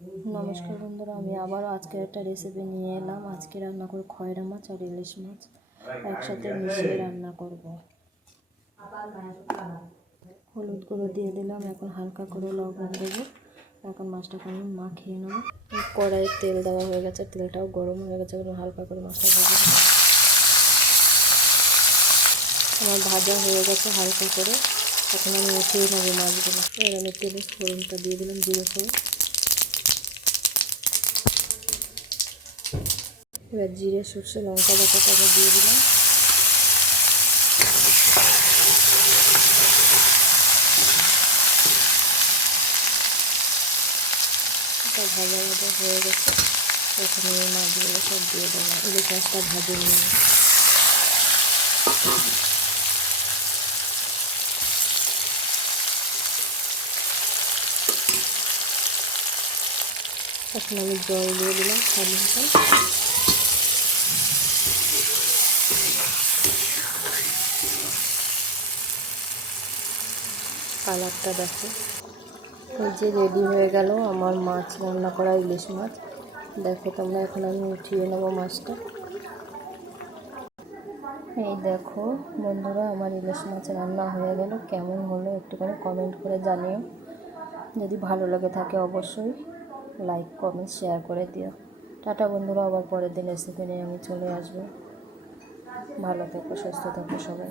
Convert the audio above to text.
নমস্কার বন্ধুরা, আমি আবারও আজকে একটা রেসিপি নিয়ে এলাম। আজকে রান্না করব খয়রা মাছ আর ইলিশ মাছ একসাথে মিশিয়ে রান্না করব। হলুদ গুঁড়ো দিয়ে দিলাম, এখন হালকা করে লবণ দেবো। এখন মাছটাকে আমি মাখিয়ে নেব। কড়াইয়ে তেল দেওয়া হয়ে গেছে, তেলটাও গরম হয়ে গেছে, এখন হালকা করে মাছটা ভেজে নেব। আমার ভাজা হয়ে গেছে হালকা করে, এখন আমি উঠিয়ে নেবো মাছগুলো। এবার আমি তেলে ফোড়নটা দিয়ে দিলাম, জিরে ফোড়ন। এবার জিরে সরষে লঙ্কা বাটাটা দিয়ে দিলাম। এটা ভাজা ভাজা হয়ে গেছে, এখন আমি মাছগুলো সব দিয়ে দেবো। ইলিশ মাছটা ভাজে নিয়ে এখন আমি জল দিয়ে দিলাম স্বাদ মতন। কালারটা দেখো, এই যে রেডি হয়ে গেল আমার মাছ রান্না করা, ইলিশ মাছ। দেখো তোমরা, এখন আমি উঠিয়ে নেবো মাছটা। এই দেখো বন্ধুরা, আমার ইলিশ মাছ রান্না হয়ে গেল। কেমন হলো একটুখানি কমেন্ট করে জানিও। যদি ভালো লাগে থাকে অবশ্যই লাইক কমেন্ট শেয়ার করে দিও। টাটা বন্ধুরা, আবার পরের দিন রেসিপি নিয়ে আমি চলে আসবো। ভালো থেকো, সুস্থ থেকো সবাই।